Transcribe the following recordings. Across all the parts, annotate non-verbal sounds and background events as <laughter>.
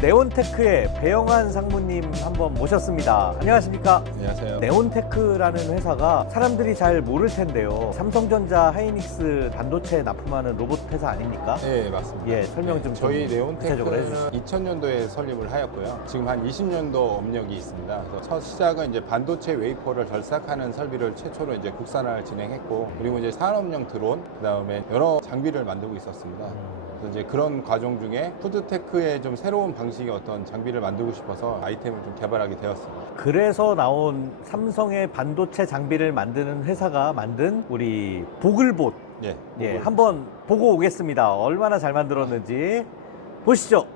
네온테크의 배영환 상무님 한번 모셨습니다. 안녕하십니까? 안녕하세요. 네온테크라는 회사가 사람들이 잘 모를 텐데요. 삼성전자 하이닉스 반도체 납품하는 로봇 회사 아닙니까? 네, 맞습니다. 예, 설명 좀 저희 구체적으로 네온테크는 2000년도에 설립을 하였고요. 지금 한 20년도 업력이 있습니다. 그래서 첫 시작은 이제 반도체 웨이퍼를 결삭하는 설비를 최초로 이제 국산화를 진행했고, 그리고 이제 산업용 드론, 그다음에 여러 장비를 만들고 있었습니다. 그래서 이제 그런 과정 중에 푸드테크의 좀 새로운 방 식의 어떤 장비를 만들고 싶어서 아이템을 좀 개발하게 되었습니다. 그래서 나온 삼성의 반도체 장비를 만드는 회사가 만든 우리 보글봇. 예. 예, 한번 보고 오겠습니다. 얼마나 잘 만들었는지 보시죠.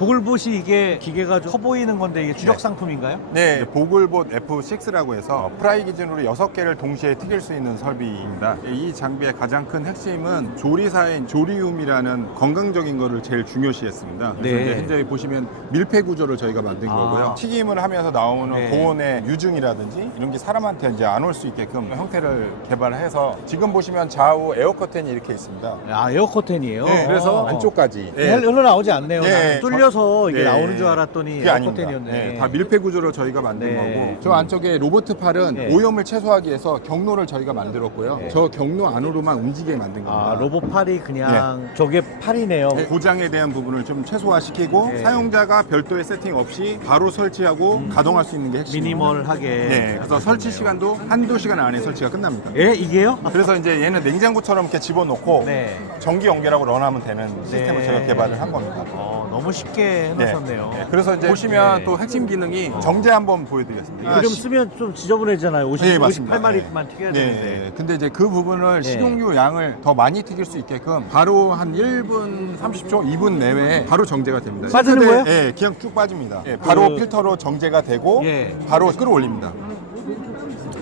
보글봇이 이게 기계가 좀 커 보이는 건데 이게 주력 네. 상품인가요? 네, 보글봇 F6라고 해서 프라이 기준으로 6개를 동시에 튀길 수 있는 설비입니다. 이 장비의 가장 큰 핵심은 조리사인 조리움이라는 건강적인 거를 제일 중요시했습니다. 그래서 네. 이제 현재 보시면 밀폐 구조를 저희가 만든 아. 거고요. 튀김을 하면서 나오는 네. 고온의 유증이라든지 이런 게 사람한테 이제 안 올 수 있게끔 형태를 개발해서 지금 보시면 좌우 에어 커튼이 이렇게 있습니다. 아, 에어 커튼이에요. 네, 그래서 어. 안쪽까지 네. 흘러나오지 않네요. 네, 나는 뚫려 서 이게 네. 나오는 줄 알았더니 그게 에어 아닙니다. 커튼이었네. 네, 다 밀폐 구조로 저희가 만든 네. 거고 저 안쪽에 로보트 팔은 네. 오염을 최소화하기 위해서 경로를 저희가 만들었고요. 네. 저 경로 안으로만 움직이게 만든 겁니다. 아, 로봇 팔이 그냥 저게 팔이네요. 네, 고장에 대한 부분을 좀 최소화시키고 네. 사용자가 별도의 세팅 없이 바로 설치하고 가동할 수 있는 게 핵심입니다. 미니멀하게. 네, 그래서 설치 시간도 한두 시간 안에 설치가 끝납니다. 예, 이게요? <laughs> 그래서 이제 얘는 냉장고처럼 이렇게 집어넣고 네. 전기 연결하고 런하면 되는 시스템을 네. 제가 개발을 한 겁니다. 어, 너무 쉽게 네. 해놓으셨네요. 네, 그래서 이제 보시면 네. 또 핵심 기능이 정제 한번 보여드리겠습니다. 이름 쓰면 좀 지저분해지잖아요. 50, 네, 맞습니다. 58마리만 튀겨야 네, 되는데. 근데 이제 그 부분을 네. 식용유 양을 더 많이 튀길 수 있게끔 바로 한 1분 30초, 2분 내외에 바로 정제가 됩니다. 빠지는 거예요? 예, 그냥 쭉 빠집니다. 예, 바로 그- 필터로 정제가 되고 예. 바로 끌어올립니다.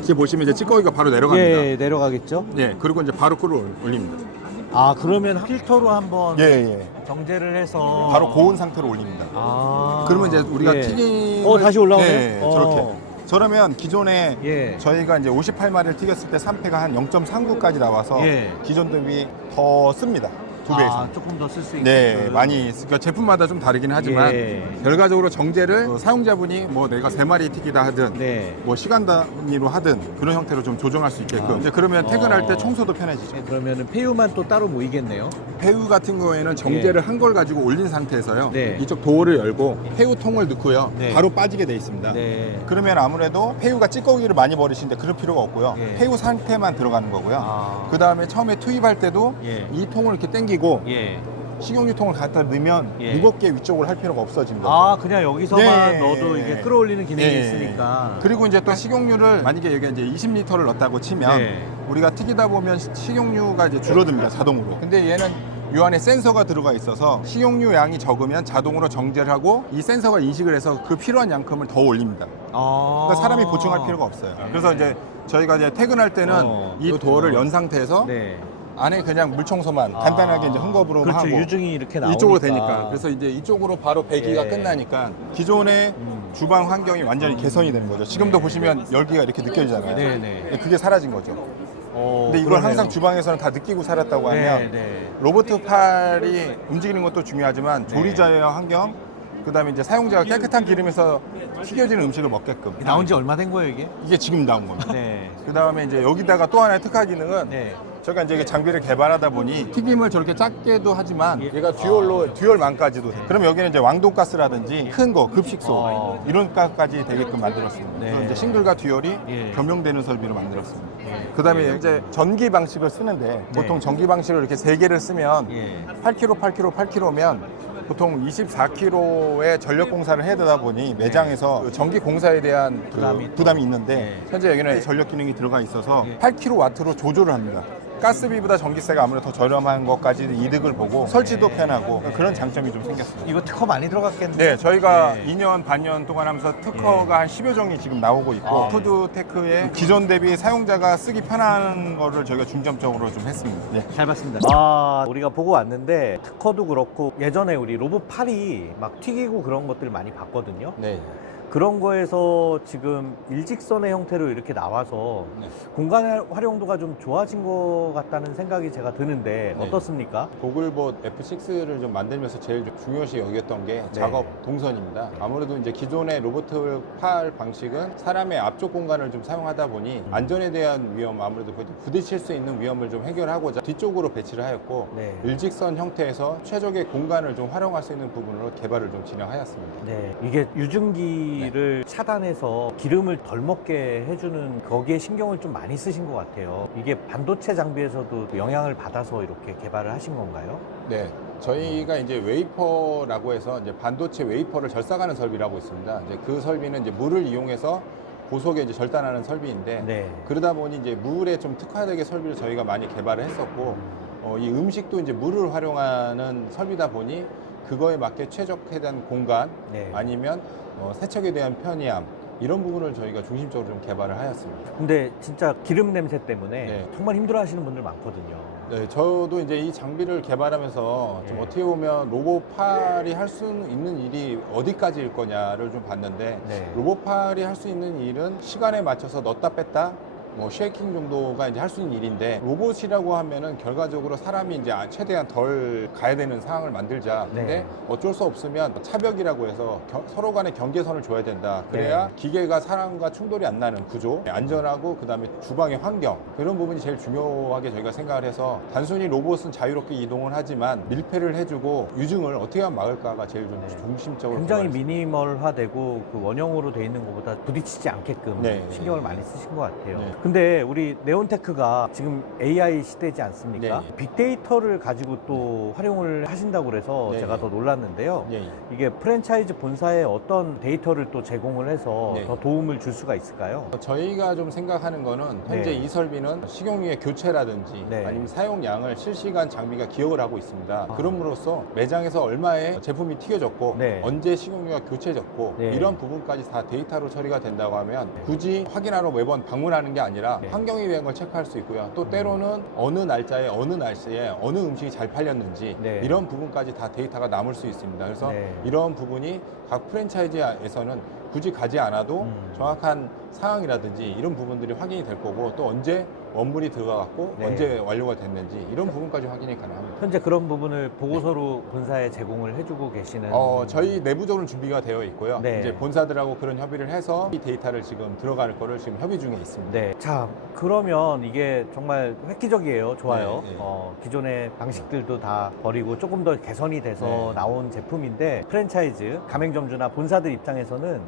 지금 보시면 이제 찌꺼기가 바로 내려갑니다. 예, 내려가겠죠? 예, 그리고 이제 바로 끌어올립니다. 아, 그러면 필터로 한번 예, 예. 정제를 해서 바로 고온 상태로 올립니다. 아. 그러면 이제 우리가 예. 튀김 어, 다시 올라오네. 네, 어. 저렇게. 저러면 기존에 예. 저희가 이제 58마리를 튀겼을 때 3패가 한 0.39까지 나와서 예. 기존 대비 더 씁니다. 이상. 아, 조금 더 쓸 수 있게. 네, 많이 쓰- 그러니까 제품마다 좀 다르긴 하지만 예. 결과적으로 정제를 그 사용자분이 뭐 내가 세 마리 튀기다 하든 네. 뭐 시간 단위로 하든 그런 형태로 좀 조정할 수 있게끔 아. 이제 그러면 퇴근할 어. 때 청소도 편해지죠. 네, 그러면은 폐유만 또 따로 모이겠네요. 폐유 같은 경우에는 정제를 한 걸 가지고 올린 상태에서요. 네. 이쪽 도어를 열고 폐유통을 넣고요. 네. 바로 빠지게 돼 있습니다. 네. 그러면 아무래도 폐유가 찌꺼기를 많이 버리시는데 그럴 필요가 없고요. 예. 폐유 상태만 들어가는 거고요. 아. 그 다음에 처음에 투입할 때도 예. 이 통을 이렇게 당기고 예. 식용유 통을 갖다 넣으면 예. 무겁게 위쪽으로 할 필요가 없어집니다. 아, 그냥 여기서만 네. 넣어도 이게 끌어올리는 기능이 네. 있으니까. 그리고 이제 또 식용유를 만약에 여기 이제 20리터를 넣었다고 치면 네. 우리가 튀기다 보면 시- 식용유가 이제 줄어듭니다 자동으로. 근데 얘는 이 안에 센서가 들어가 있어서 식용유 양이 적으면 자동으로 정제를 하고 이 센서가 인식을 해서 그 필요한 양큼을 더 올립니다. 아. 그러니까 사람이 보충할 필요가 없어요. 그래서 이제 저희가 이제 퇴근할 때는 어. 이 도어를 연 상태에서 네. 안에 그냥 물 청소만 간단하게 이제 헝겊으로 그렇죠. 하고 유증이 이렇게 나오니까. 이쪽으로 되니까 그래서 이제 이쪽으로 바로 배기가 예. 끝나니까 기존의 음. 주방 환경이 완전히 개선이 되는 거죠. 지금도 보시면 열기가 이렇게 느껴지잖아요. 네, 네. 그게 사라진 거죠. 어, 근데 이걸 그러네요. 항상 주방에서는 다 느끼고 살았다고 하면 네, 네. 로보트 팔이 움직이는 것도 중요하지만 조리자의 환경 그다음에 이제 사용자가 깨끗한 기름에서 튀겨지는 음식을 먹게끔 나온 지 얼마 된 거예요, 이게? 이게 지금 나온 겁니다. 네. 그다음에 이제 여기다가 또 하나의 특화 기능은 네. 저희가 이제 이게 장비를 개발하다 보니 튀김을 저렇게 작게도 하지만 예. 얘가 듀얼로 듀얼만까지도 돼. 그럼 여기는 이제 왕돈가스라든지 큰 거 급식소 어. 이런 가까지 되게끔 만들었습니다. 네. 그래서 이제 싱글과 듀얼이 예. 겸용되는 설비로 만들었습니다. 예. 그다음에 이제 전기 방식을 쓰는데 보통 전기 방식을 이렇게 세 개를 쓰면 예. 8kg, 8kg, 8kg면 보통 24kg의 전력 공사를 해야 되다 보니 매장에서 그 전기 공사에 대한 그 부담이 부담이, 또- 있는데 네. 현재 여기는 전력 기능이 들어가 있어서 예. 8kW로 조절을 합니다. 가스비보다 전기세가 아무래도 더 저렴한 것까지 이득을 보고 설치도 편하고 그런 장점이 좀 생겼습니다. 이거 특허 많이 들어갔겠네요. 네, 저희가 예. 2년 반년 동안 하면서 특허가 한 10여 종이 지금 나오고 있고 아. 푸드테크의 기존 대비 사용자가 쓰기 편한 거를 저희가 중점적으로 좀 했습니다. 네. 잘 봤습니다. 아, 우리가 보고 왔는데 특허도 그렇고 예전에 우리 로봇 팔이 막 튀기고 그런 것들 많이 봤거든요. 네. 그런 거에서 지금 일직선의 형태로 이렇게 나와서 네. 공간 활용도가 좀 좋아진 것 같다는 생각이 제가 드는데 네. 어떻습니까? 고글봇 F6를 좀 만들면서 제일 좀 중요시 여겼던 게 작업 동선입니다. 아무래도 이제 기존의 로봇 팔 방식은 사람의 앞쪽 공간을 좀 사용하다 보니 음. 안전에 대한 위험, 아무래도 그 부딪힐 수 있는 위험을 좀 해결하고자 뒤쪽으로 배치를 하였고 네. 일직선 형태에서 최적의 공간을 좀 활용할 수 있는 부분으로 개발을 좀 진행하였습니다. 네, 이게 유증기 를 네. 차단해서 기름을 덜 먹게 해주는 거기에 신경을 좀 많이 쓰신 것 같아요. 이게 반도체 장비에서도 영향을 받아서 이렇게 개발을 하신 건가요? 네. 저희가 이제 웨이퍼라고 해서 이제 반도체 웨이퍼를 절삭하는 설비라고 있습니다. 이제 그 설비는 이제 물을 이용해서 고속에 이제 절단하는 설비인데 네. 그러다 보니 이제 물에 좀 특화되게 설비를 저희가 많이 개발을 했었고 어, 이 음식도 이제 물을 활용하는 설비다 보니 그거에 맞게 최적화된 공간 네. 아니면 어, 세척에 대한 편의함 이런 부분을 저희가 중심적으로 좀 개발을 하였습니다. 근데 진짜 기름 냄새 때문에 네. 정말 힘들어하시는 분들 많거든요. 네, 저도 이제 이 장비를 개발하면서 좀 네. 어떻게 보면 로봇팔이 할 수 있는 일이 어디까지일 거냐를 좀 봤는데 네. 로봇팔이 할 수 있는 일은 시간에 맞춰서 넣었다 뺐다 뭐 쉐이킹 정도가 이제 할 수 있는 일인데 로봇이라고 하면은 결과적으로 사람이 이제 아, 최대한 덜 가야 되는 상황을 만들자. 근데 네. 어쩔 수 없으면 차벽이라고 해서 겨- 서로 간의 경계선을 줘야 된다. 그래야 네. 기계가 사람과 충돌이 안 나는 구조, 안전하고 그다음에 주방의 환경 이런 부분이 제일 중요하게 저희가 생각을 해서 단순히 로봇은 자유롭게 이동을 하지만 밀폐를 해주고 유증을 어떻게 하면 막을까가 제일 좀 네. 중심적으로 굉장히. 미니멀화되고 그 원형으로 돼 있는 것보다 부딪히지 않게끔 네. 신경을 많이 쓰신 것 같아요. 네. 근데 우리 네온테크가 지금 AI 시대지 않습니까? 네. 빅데이터를 가지고 또 활용을 하신다고 그래서 네. 제가 더 놀랐는데요. 예, 예. 이게 프랜차이즈 본사에 어떤 데이터를 또 제공을 해서 네. 더 도움을 줄 수가 있을까요? 저희가 좀 생각하는 거는 현재 네. 이 설비는 식용유의 교체라든지 네. 아니면 사용량을 실시간 장비가 기억을 하고 있습니다. 아. 그럼으로써 매장에서 얼마의 제품이 튀겨졌고 네. 언제 식용유가 교체졌고 네. 이런 부분까지 다 데이터로 처리가 된다고 하면 네. 굳이 확인하러 매번 방문하는 게 아니라 네. 환경에 걸 체크할 수 있고요. 또 음. 때로는 어느 날짜에 어느 날씨에 어느 음식이 잘 팔렸는지 네. 이런 부분까지 다 데이터가 남을 수 있습니다. 그래서 네. 이런 부분이 각 프랜차이즈에서는 굳이 가지 않아도 음. 정확한 상황이라든지 이런 부분들이 확인이 될 거고 또 언제 원물이 들어갔고 네. 언제 완료가 됐는지 이런 부분까지 확인이 가능합니다. 현재 그런 부분을 보고서로 본사에 제공을 해주고 계시는 어, 저희 내부적으로 준비가 되어 있고요. 네. 이제 본사들하고 그런 협의를 해서 이 데이터를 지금 들어갈 거를 지금 협의 중에 있습니다. 네. 자, 그러면 이게 정말 획기적이에요. 좋아요. 네, 네. 어, 기존의 방식들도 다 버리고 조금 더 개선이 돼서 네. 나온 제품인데 프랜차이즈, 가맹점주나 본사들 입장에서는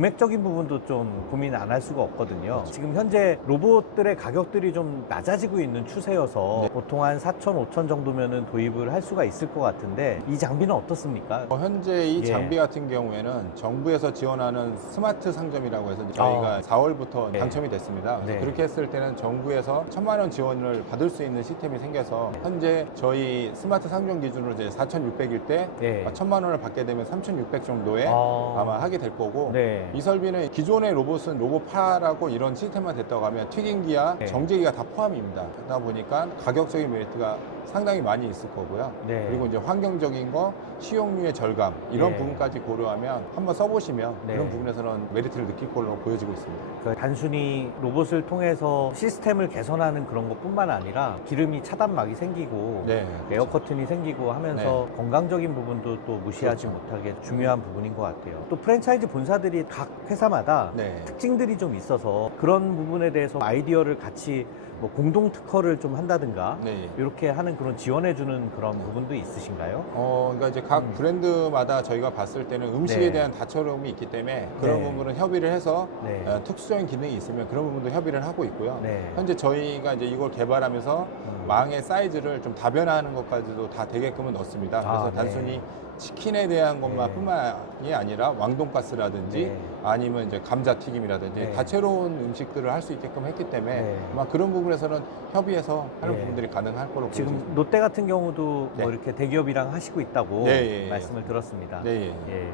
금액적인 부분도 좀 고민 안 할 수가 없거든요. 지금 현재 로봇들의 가격들이 좀 낮아지고 있는 추세여서 네. 보통 한 4천, 5천 정도면은 도입을 할 수가 있을 것 같은데 이 장비는 어떻습니까? 어, 현재 이 예. 장비 같은 경우에는 정부에서 지원하는 스마트 상점이라고 해서 저희가 아. 4월부터 네. 당첨이 됐습니다. 그래서 네. 그렇게 했을 때는 정부에서 천만 원 지원을 받을 수 있는 시스템이 생겨서 현재 저희 스마트 상점 기준으로 이제 4,600일 때 예. 천만 원을 받게 되면 3,600 정도에 아. 아마 하게 될 거고 네. 이 설비는 기존의 로봇은 로봇파라고 이런 시스템만 됐다고 하면 튀김기와 네. 정제기가 다 포함입니다. 그러다 보니까 가격적인 메리트가 상당히 많이 있을 거고요. 네. 그리고 이제 환경적인 거, 시용료의 절감 이런 네. 부분까지 고려하면 한번 써보시면 네. 그런 부분에서는 메리트를 느낄 걸로 보여지고 있습니다. 그 단순히 로봇을 통해서 시스템을 개선하는 그런 것뿐만 아니라 기름이 차단막이 생기고 네, 에어 커튼이 생기고 하면서 건강적인 부분도 또 무시하지 그렇죠. 못하게 중요한 부분인 것 같아요. 또 프랜차이즈 본사들이 각 회사마다 네. 특징들이 좀 있어서 그런 부분에 대해서 아이디어를 같이 뭐 공동 특허를 좀 한다든가 네. 이렇게 하는 그런 지원해주는 그런 부분도 있으신가요? 어, 그러니까 이제 각 음. 브랜드마다 저희가 봤을 때는 음식에 네. 대한 다채로움이 있기 때문에 그런 네. 부분은 협의를 해서 네. 어, 특수적인 기능이 있으면 그런 부분도 협의를 하고 있고요. 네. 현재 저희가 이제 이걸 개발하면서 음. 망의 사이즈를 좀 다변화하는 것까지도 다 되게끔은 넣습니다. 그래서 아, 네. 단순히 치킨에 대한 것만 네. 뿐만이 아니라 왕돈가스라든지 네. 아니면 이제 감자튀김이라든지 네. 다채로운 음식들을 할 수 있게끔 했기 때문에 네. 아마 그런 부분에서는 협의해서 하는 네. 부분들이 가능할 거로 지금 보여집니다. 롯데 같은 경우도 네. 뭐 이렇게 대기업이랑 하시고 있다고 네, 예, 예. 말씀을 들었습니다. 네, 예. 예.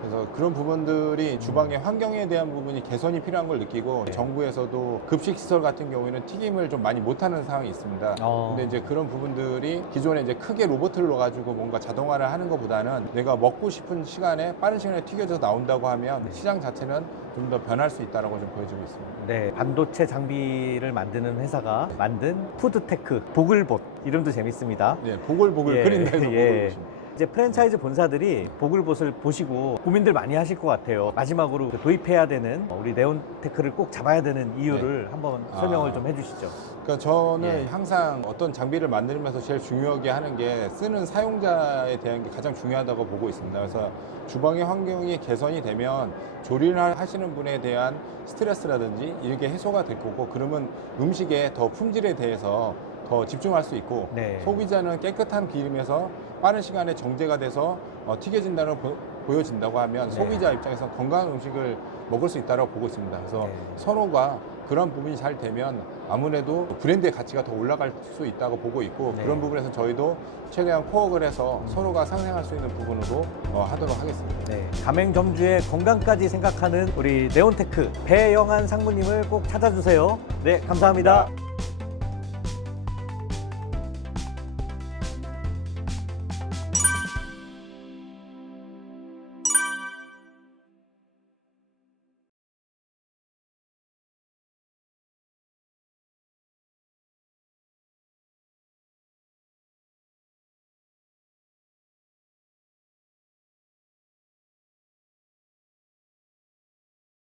그래서 그런 부분들이 주방의 환경에 대한 부분이 개선이 필요한 걸 느끼고 네. 정부에서도 급식 시설 같은 경우에는 튀김을 좀 많이 못하는 상황이 있습니다. 어. 근데 이제 그런 부분들이 기존에 이제 크게 로봇을 넣어가지고 뭔가 자동화를 하는 것보다는 내가 먹고 싶은 시간에 빠른 시간에 튀겨져서 나온다고 하면 시장 자체는 좀 더 변할 수 있다라고 좀 보여지고 있습니다. 네, 반도체 장비를 만드는 회사가 만든 푸드테크 보글봇 이름도 재밌습니다. 네, 보글보글 예, 끓인다 해서 예. 보글보글. 이제 프랜차이즈 본사들이 보글봇을 보시고 고민들 많이 하실 것 같아요. 마지막으로 그 도입해야 되는 우리 네온테크를 꼭 잡아야 되는 이유를 한번 아. 설명을 좀 해주시죠. 그러니까 저는 예. 항상 어떤 장비를 만들면서 제일 중요하게 하는 게 쓰는 사용자에 대한 게 가장 중요하다고 보고 있습니다. 그래서 주방의 환경이 개선이 되면 조리를 하시는 분에 대한 스트레스라든지 이게 해소가 될 거고 그러면 음식의 더 품질에 대해서 더 집중할 수 있고 네. 소비자는 깨끗한 기름에서 빠른 시간에 정제가 돼서 어, 튀겨진다는 보, 보여진다고 하면 네. 소비자 입장에서 건강한 음식을 먹을 수 있다고 보고 있습니다. 그래서 네. 선호가 그런 부분이 잘 되면 아무래도 브랜드의 가치가 더 올라갈 수 있다고 보고 있고 네. 그런 부분에서 저희도 최대한 코어를 해서 서로가 상생할 수 있는 부분으로 어, 하도록 하겠습니다. 네, 가맹점주의 건강까지 생각하는 우리 네온테크 배영한 상무님을 꼭 찾아주세요. 네, 감사합니다.